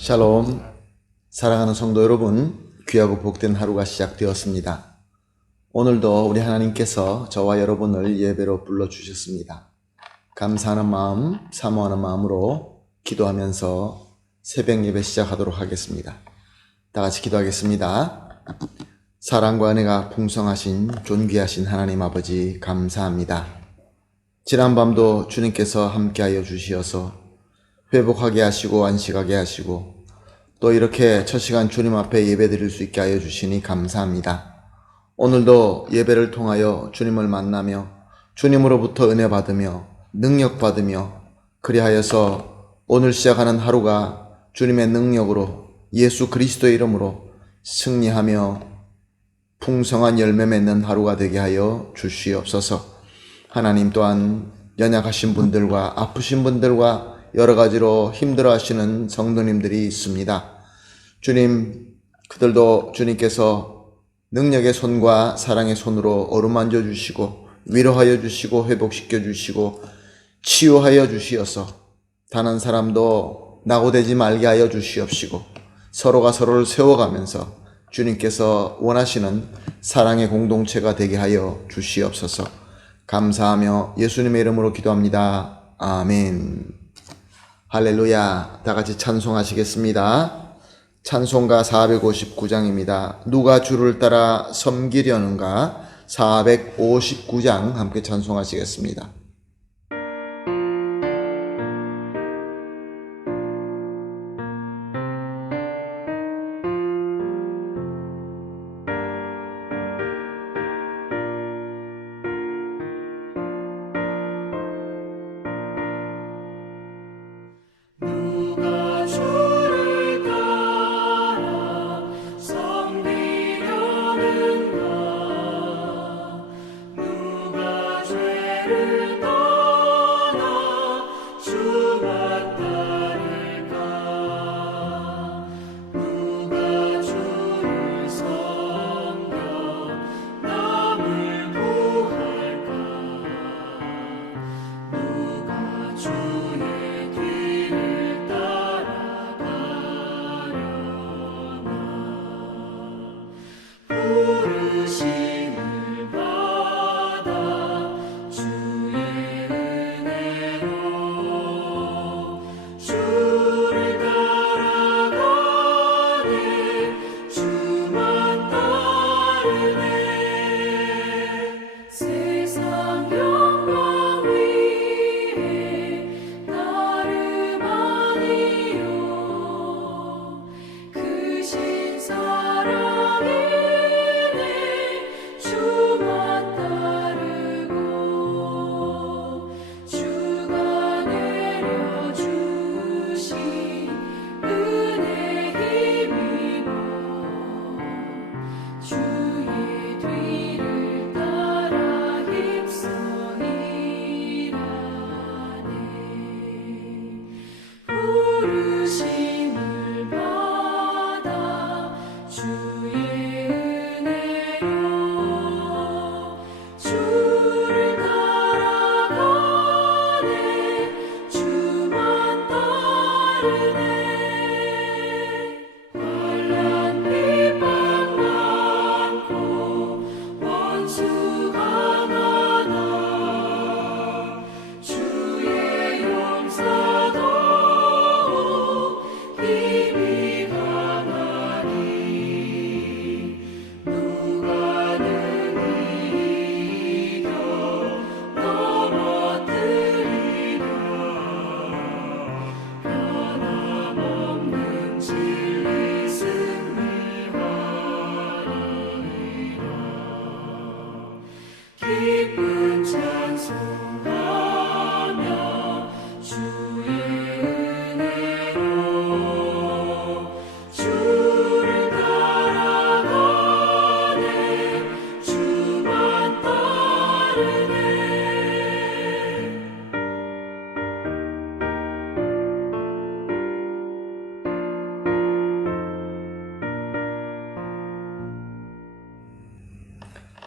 샬롬. 사랑하는 성도 여러분, 귀하고 복된 하루가 시작되었습니다. 오늘도 우리 하나님께서 저와 여러분을 예배로 불러주셨습니다. 감사하는 마음, 사모하는 마음으로 기도하면서 새벽 예배 시작하도록 하겠습니다. 다 같이 기도하겠습니다. 사랑과 은혜가 풍성하신 존귀하신 하나님 아버지, 감사합니다. 지난밤도 주님께서 함께하여 주시어서 회복하게 하시고 안식하게 하시고 또 이렇게 첫 시간 주님 앞에 예배 드릴 수 있게 하여 주시니 감사합니다. 오늘도 예배를 통하여 주님을 만나며 주님으로부터 은혜 받으며 능력 받으며 그리하여서 오늘 시작하는 하루가 주님의 능력으로 예수 그리스도의 이름으로 승리하며 풍성한 열매 맺는 하루가 되게 하여 주시옵소서. 하나님 또한 연약하신 분들과 아프신 분들과 여러 가지로 힘들어 하시는 성도님들이 있습니다. 주님, 그들도 주님께서 능력의 손과 사랑의 손으로 어루만져 주시고 위로하여 주시고 회복시켜 주시고 치유하여 주시어서 단 한 사람도 낙오되지 말게 하여 주시옵시고 서로가 서로를 세워가면서 주님께서 원하시는 사랑의 공동체가 되게 하여 주시옵소서. 감사하며 예수님의 이름으로 기도합니다. 아멘. 할렐루야. 다 같이 찬송하시겠습니다. 찬송가 459장입니다. 누가 주를 따라 섬기려는가? 459장 함께 찬송하시겠습니다.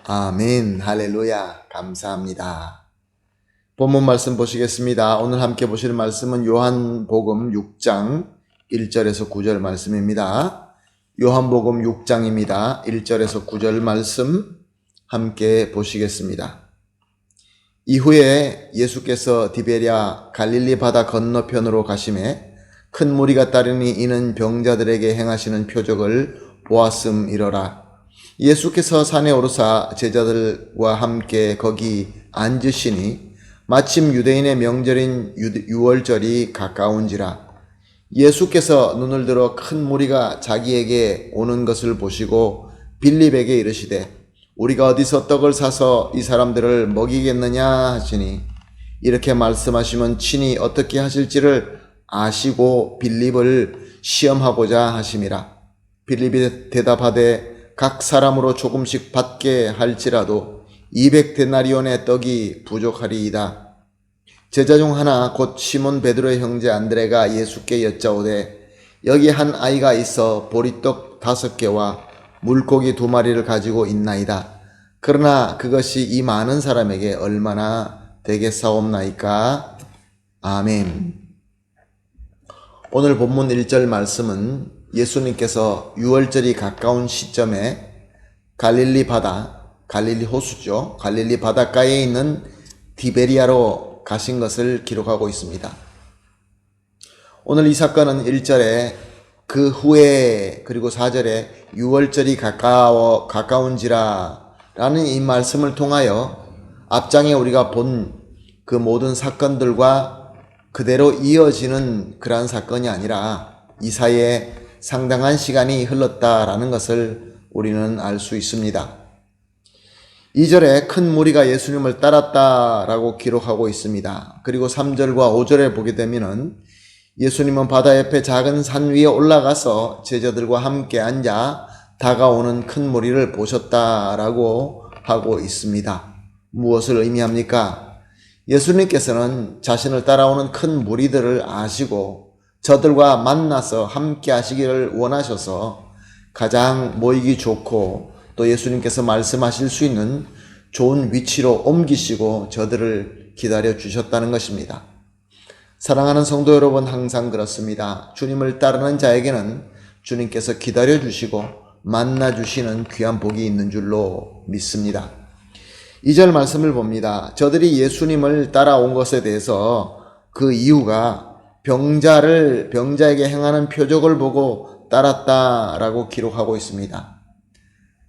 아멘. 할렐루야. 감사합니다. 본문 말씀 보시겠습니다. 오늘 함께 보실 말씀은 요한복음 6장 1절에서 9절 말씀입니다. 요한복음 6장입니다. 1절에서 9절 말씀 함께 보시겠습니다. 이후에 예수께서 디베랴 갈릴리 바다 건너편으로 가심에 큰 무리가 따르니 이는 병자들에게 행하시는 표적을 보았음이로라. 예수께서 산에 오르사 제자들과 함께 거기 앉으시니 마침 유대인의 명절인 유월절이 가까운지라. 예수께서 눈을 들어 큰 무리가 자기에게 오는 것을 보시고 빌립에게 이르시되 우리가 어디서 떡을 사서 이 사람들을 먹이겠느냐 하시니 이렇게 말씀하시면 친히 어떻게 하실지를 아시고 빌립을 시험하고자 하심이라. 빌립이 대답하되 각 사람으로 조금씩 받게 할지라도 200데나리온의 떡이 부족하리이다. 제자 중 하나 곧 시몬 베드로의 형제 안드레가 예수께 여짜오되 여기 한 아이가 있어 보리떡 5개와 물고기 2마리를 가지고 있나이다. 그러나 그것이 이 많은 사람에게 얼마나 되겠사옵나이까? 아멘. 오늘 본문 1절 말씀은 예수님께서 유월절이 가까운 시점에 갈릴리 바다, 갈릴리 호수죠. 갈릴리 바닷가에 있는 디베리아로 가신 것을 기록하고 있습니다. 오늘 이 사건은 1절에 그 후에 그리고 4절에 유월절이 가까운지라 라는 이 말씀을 통하여 앞장에 우리가 본 그 모든 사건들과 그대로 이어지는 그러한 사건이 아니라 이 사이에 상당한 시간이 흘렀다라는 것을 우리는 알 수 있습니다. 2절에 큰 무리가 예수님을 따랐다라고 기록하고 있습니다. 그리고 3절과 5절에 보게 되면은 예수님은 바다 옆에 작은 산 위에 올라가서 제자들과 함께 앉아 다가오는 큰 무리를 보셨다라고 하고 있습니다. 무엇을 의미합니까? 예수님께서는 자신을 따라오는 큰 무리들을 아시고 저들과 만나서 함께 하시기를 원하셔서 가장 모이기 좋고 또 예수님께서 말씀하실 수 있는 좋은 위치로 옮기시고 저들을 기다려 주셨다는 것입니다. 사랑하는 성도 여러분, 항상 그렇습니다. 주님을 따르는 자에게는 주님께서 기다려 주시고 만나 주시는 귀한 복이 있는 줄로 믿습니다. 2절 말씀을 봅니다. 저들이 예수님을 따라온 것에 대해서 그 이유가 병자에게 행하는 표적을 보고 따랐다라고 기록하고 있습니다.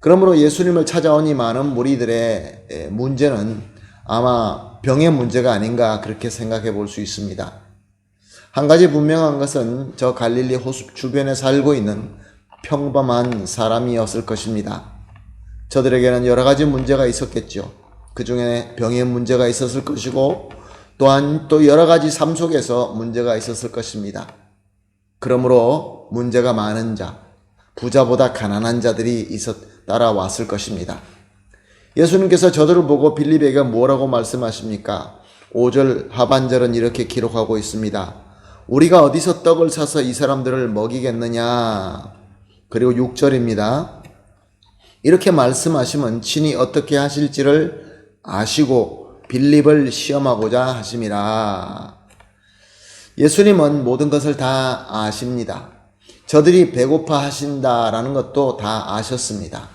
그러므로 예수님을 찾아온 이 많은 무리들의 문제는 아마 병의 문제가 아닌가 그렇게 생각해 볼 수 있습니다. 한 가지 분명한 것은 저 갈릴리 호수 주변에 살고 있는 평범한 사람이었을 것입니다. 저들에게는 여러 가지 문제가 있었겠죠. 그 중에 병의 문제가 있었을 것이고 또한 또 여러 가지 삶 속에서 문제가 있었을 것입니다. 그러므로 문제가 많은 자, 부자보다 가난한 자들이 따라왔을 것입니다. 예수님께서 저들을 보고 빌립에게 뭐라고 말씀하십니까? 5절 하반절은 이렇게 기록하고 있습니다. 우리가 어디서 떡을 사서 이 사람들을 먹이겠느냐? 그리고 6절입니다. 이렇게 말씀하시면 친히 어떻게 하실지를 아시고 빌립을 시험하고자 하심이라. 예수님은 모든 것을 다 아십니다. 저들이 배고파 하신다라는 것도 다 아셨습니다.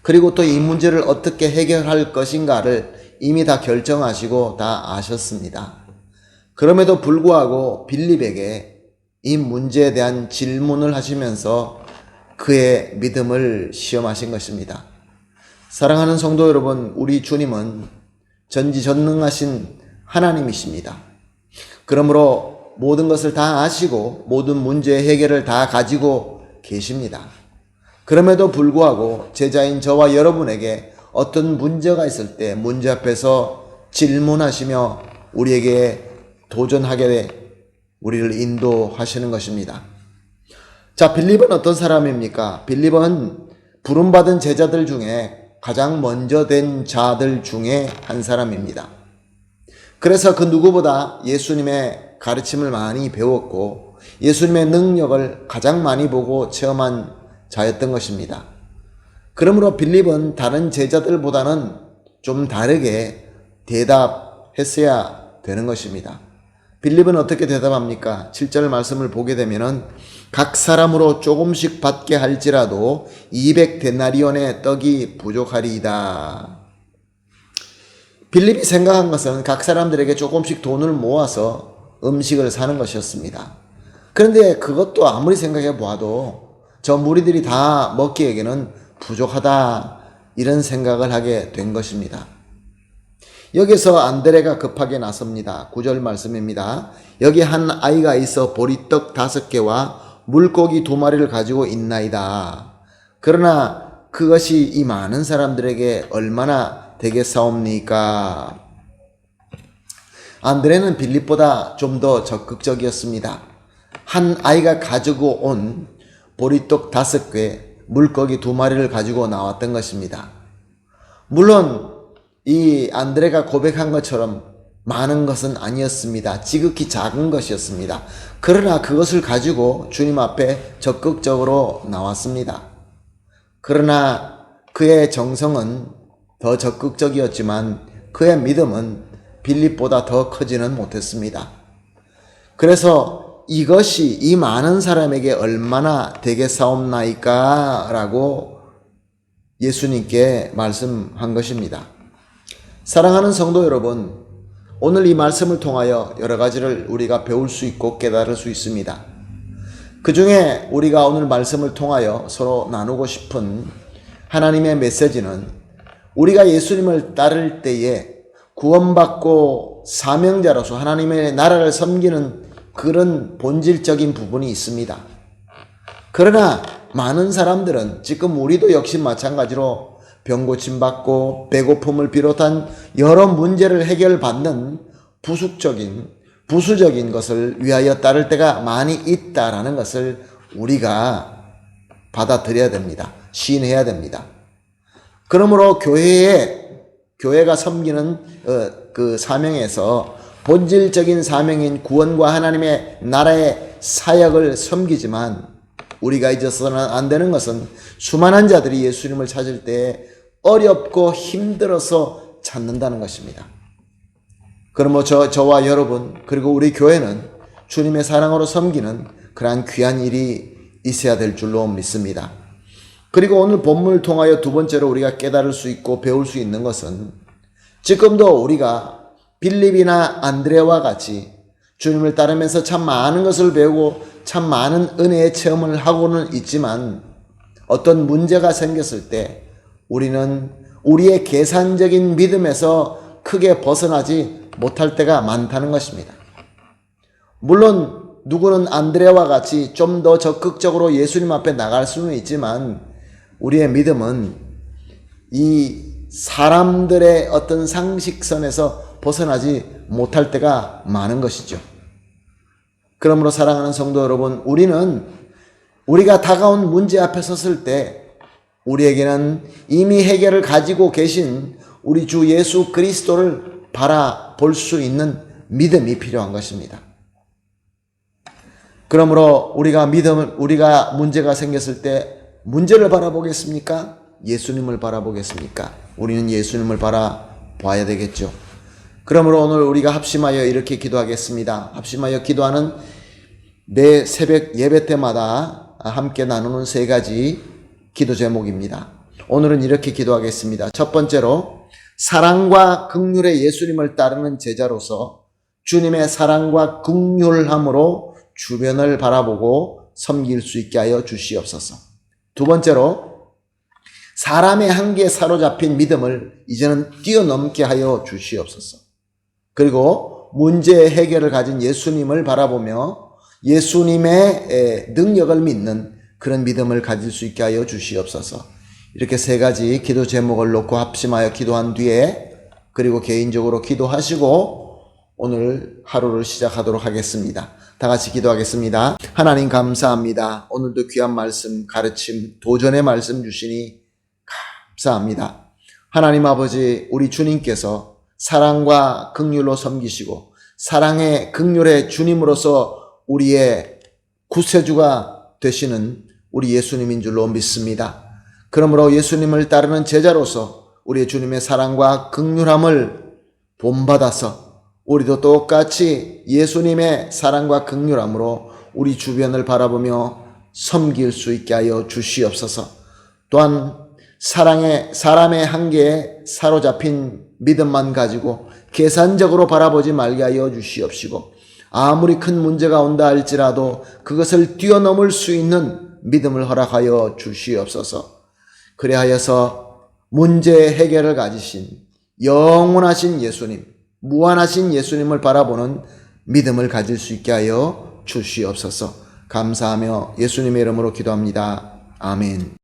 그리고 또 이 문제를 어떻게 해결할 것인가를 이미 다 결정하시고 다 아셨습니다. 그럼에도 불구하고 빌립에게 이 문제에 대한 질문을 하시면서 그의 믿음을 시험하신 것입니다. 사랑하는 성도 여러분, 우리 주님은 전지전능하신 하나님이십니다. 그러므로 모든 것을 다 아시고 모든 문제의 해결을 다 가지고 계십니다. 그럼에도 불구하고 제자인 저와 여러분에게 어떤 문제가 있을 때 문제 앞에서 질문하시며 우리에게 도전하게 돼 우리를 인도하시는 것입니다. 자, 빌립은 어떤 사람입니까? 빌립은 부름받은 제자들 중에 가장 먼저 된 자들 중에 한 사람입니다. 그래서 그 누구보다 예수님의 가르침을 많이 배웠고 예수님의 능력을 가장 많이 보고 체험한 자였던 것입니다. 그러므로 빌립은 다른 제자들보다는 좀 다르게 대답했어야 되는 것입니다. 빌립은 어떻게 대답합니까? 7절 말씀을 보게 되면은 각 사람으로 조금씩 받게 할지라도 200데나리온의 떡이 부족하리이다. 빌립이 생각한 것은 각 사람들에게 조금씩 돈을 모아서 음식을 사는 것이었습니다. 그런데 그것도 아무리 생각해 보아도 저 무리들이 다 먹기에는 부족하다, 이런 생각을 하게 된 것입니다. 여기서 안드레가 급하게 나섭니다. 9절 말씀입니다. 여기 한 아이가 있어 보리떡 5개와 물고기 2마리를 가지고 있나이다. 그러나 그것이 이 많은 사람들에게 얼마나 되겠사옵니까? 안드레는 빌립보다 좀 더 적극적이었습니다. 한 아이가 가지고 온 보리떡 5개, 물고기 2마리를 가지고 나왔던 것입니다. 물론 이 안드레가 고백한 것처럼 많은 것은 아니었습니다. 지극히 작은 것이었습니다. 그러나 그것을 가지고 주님 앞에 적극적으로 나왔습니다. 그러나 그의 정성은 더 적극적이었지만 그의 믿음은 빌립보다 더 크지는 못했습니다. 그래서 이것이 이 많은 사람에게 얼마나 되겠사옵나이까? 라고 예수님께 말씀한 것입니다. 사랑하는 성도 여러분, 오늘 이 말씀을 통하여 여러 가지를 우리가 배울 수 있고 깨달을 수 있습니다. 그 중에 우리가 오늘 말씀을 통하여 서로 나누고 싶은 하나님의 메시지는 우리가 예수님을 따를 때에 구원받고 사명자로서 하나님의 나라를 섬기는 그런 본질적인 부분이 있습니다. 그러나 많은 사람들은 지금 우리도 역시 마찬가지로 병 고침받고 배고픔을 비롯한 여러 문제를 해결받는 부수적인 것을 위하여 따를 때가 많이 있다라는 것을 우리가 받아들여야 됩니다. 시인해야 됩니다. 그러므로 교회가 섬기는 그 사명에서 본질적인 사명인 구원과 하나님의 나라의 사역을 섬기지만 우리가 잊어서는 안 되는 것은 수많은 자들이 예수님을 찾을 때 어렵고 힘들어서 찾는다는 것입니다. 그러므로 저와 여러분 그리고 우리 교회는 주님의 사랑으로 섬기는 그러한 귀한 일이 있어야 될 줄로 믿습니다. 그리고 오늘 본문을 통하여 두 번째로 우리가 깨달을 수 있고 배울 수 있는 것은 지금도 우리가 빌립이나 안드레와 같이 주님을 따르면서 참 많은 것을 배우고 참 많은 은혜의 체험을 하고는 있지만 어떤 문제가 생겼을 때 우리는 우리의 계산적인 믿음에서 크게 벗어나지 못할 때가 많다는 것입니다. 물론 누구는 안드레와 같이 좀 더 적극적으로 예수님 앞에 나갈 수는 있지만 우리의 믿음은 이 사람들의 어떤 상식선에서 벗어나지 못할 때가 많은 것이죠. 그러므로 사랑하는 성도 여러분, 우리가 다가온 문제 앞에 섰을 때 우리에게는 이미 해결을 가지고 계신 우리 주 예수 그리스도를 바라볼 수 있는 믿음이 필요한 것입니다. 그러므로 우리가 문제가 생겼을 때 문제를 바라보겠습니까? 예수님을 바라보겠습니까? 우리는 예수님을 바라봐야 되겠죠. 그러므로 오늘 우리가 합심하여 이렇게 기도하겠습니다. 합심하여 기도하는 매 새벽 예배 때마다 함께 나누는 3가지 기도 제목입니다. 오늘은 이렇게 기도하겠습니다. 첫 번째로 사랑과 긍휼의 예수님을 따르는 제자로서 주님의 사랑과 긍휼함으로 주변을 바라보고 섬길 수 있게 하여 주시옵소서. 두 번째로 사람의 한계에 사로잡힌 믿음을 이제는 뛰어넘게 하여 주시옵소서. 그리고 문제 해결을 가진 예수님을 바라보며 예수님의 능력을 믿는 그런 믿음을 가질 수 있게 하여 주시옵소서. 이렇게 3가지 기도 제목을 놓고 합심하여 기도한 뒤에 그리고 개인적으로 기도하시고 오늘 하루를 시작하도록 하겠습니다. 다 같이 기도하겠습니다. 하나님 감사합니다. 오늘도 귀한 말씀, 가르침, 도전의 말씀 주시니 감사합니다. 하나님 아버지, 우리 주님께서 사랑과 긍휼로 섬기시고 사랑의 긍휼의 주님으로서 우리의 구세주가 되시는 우리 예수님인 줄로 믿습니다. 그러므로 예수님을 따르는 제자로서 우리 주님의 사랑과 긍휼함을 본받아서 우리도 똑같이 예수님의 사랑과 긍휼함으로 우리 주변을 바라보며 섬길 수 있게 하여 주시옵소서. 또한 사람의 한계에 사로잡힌 믿음만 가지고 계산적으로 바라보지 말게 하여 주시옵시고, 아무리 큰 문제가 온다 할지라도 그것을 뛰어넘을 수 있는 믿음을 허락하여 주시옵소서. 그래하여서 문제의 해결을 가지신 영원하신 예수님, 무한하신 예수님을 바라보는 믿음을 가질 수 있게 하여 주시옵소서. 감사하며 예수님의 이름으로 기도합니다. 아멘.